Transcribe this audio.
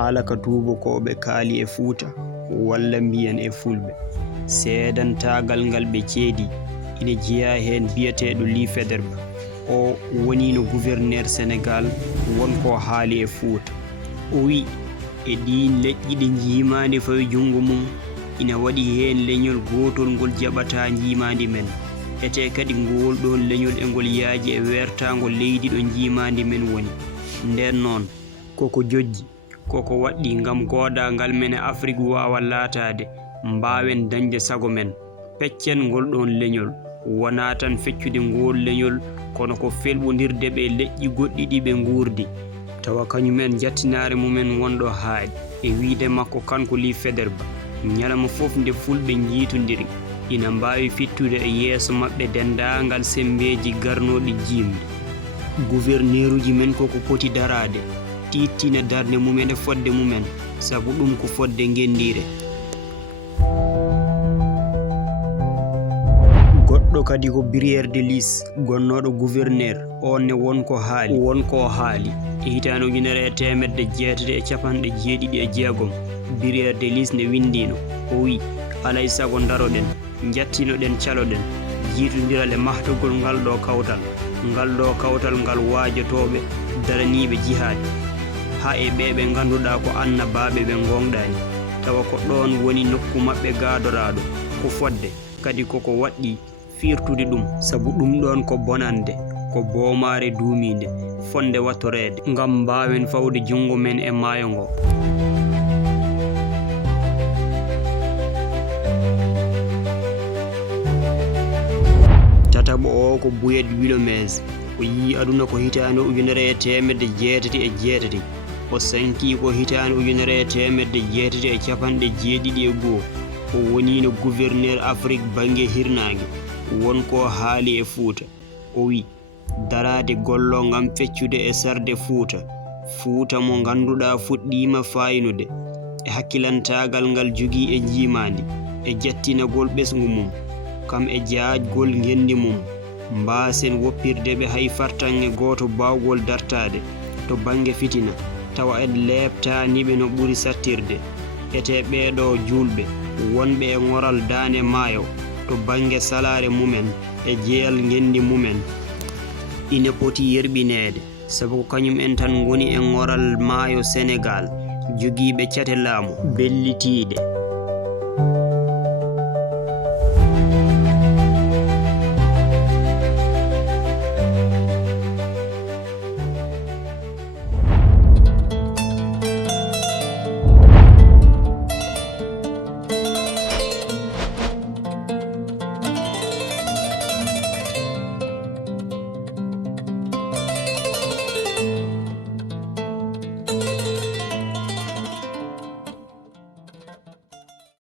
haala ka tubakoɓe kaali e Fuuta walla mbiyen e Fulɓe. Seedantagal ngal ɓe ceedi ina jeeya heen biyeteeɗo Ly Faidherbe. O woni no gouverneur Sénégal wonko haali e Fuuta. O wi e ɗin leƴƴi ɗi jiimandi fawi junngo mum ina waɗi heen leñol gotol ngol jaɓata jiimandi men. Ete kadi ngol ɗon leñol e ngol yaaji e wertago leydi ɗo jiimandi men woni. Nden noon koko jojji koko waɗɗi ngam godagal men e Afrique wawa laatade mbawen dañde sago men. Peccen ngol ɗon leñol wona tan feccude ngol leñol kono ko felɓodirde ɓe leƴƴi goɗɗi ɗi ɓe guurdi tawa kañumen jattinare mumen wonɗo haaɗi e wiide makko kanko Ly Faidherbe ñalama fof nde fulɓe jiitodiri ina mbawi fittude e yeeso maɓɓe dendagal sembeji garnoɗi jimde. Gouverneur uji men koko poti darade tittina darde mumen e fodde mumen sabu ɗum ko fodde gendire. Goɗɗo kadi ko Briere de Lis gonnoɗo gouverneur on ne wonko haali e hitande 1876. Briere de Lis ne windino o wi alay sago daroɗen jattinoɗen caloɗen jiitodiral e mahtogol ngal ɗo kawtal ngal waajotoɓe daraniɓe jihaade ha e ɓeɓe ganduɗa ko annabaɓe ɓe gonɗani tawa ko ɗon woni nokku maɓɓe gadoraɗo ko fodde kadi koko waɗɗi firtude ɗum sabu ɗum ɗon ko bonande ko boomare duumide fonde wattorede ngam mbawen fawde jungo men e maayo ngo. Tataɓo o ko Bouet Willemees o yi aduna ko hitande 1888 o sanki ko hitande 1871. o woni no gouverneur Afrique bange hirnage wonko haali e Fuuta. O wi darade gollo ngam feccude e sarde Fuuta mo ganduɗa fuɗɗima fayinude e hakkilantagal ngal jogii e jiimandi e jattinagol ɓesgu mum kam e jaajgol gendi mum mbasen woppirde ɓe hay fartange goto bawgol dartade to bange fitina tawa en lebtaniɓe no ɓuri sattirde ete ɓeɗo julɓe wonɓe e ngoral daane maayo to bange salare mumen e jeyal gendi mumen ina poti yerɓinede sabu ko kañum en tan goni e ngoral maayo Sénégal jogiiɓe cate laamu bellitiɗe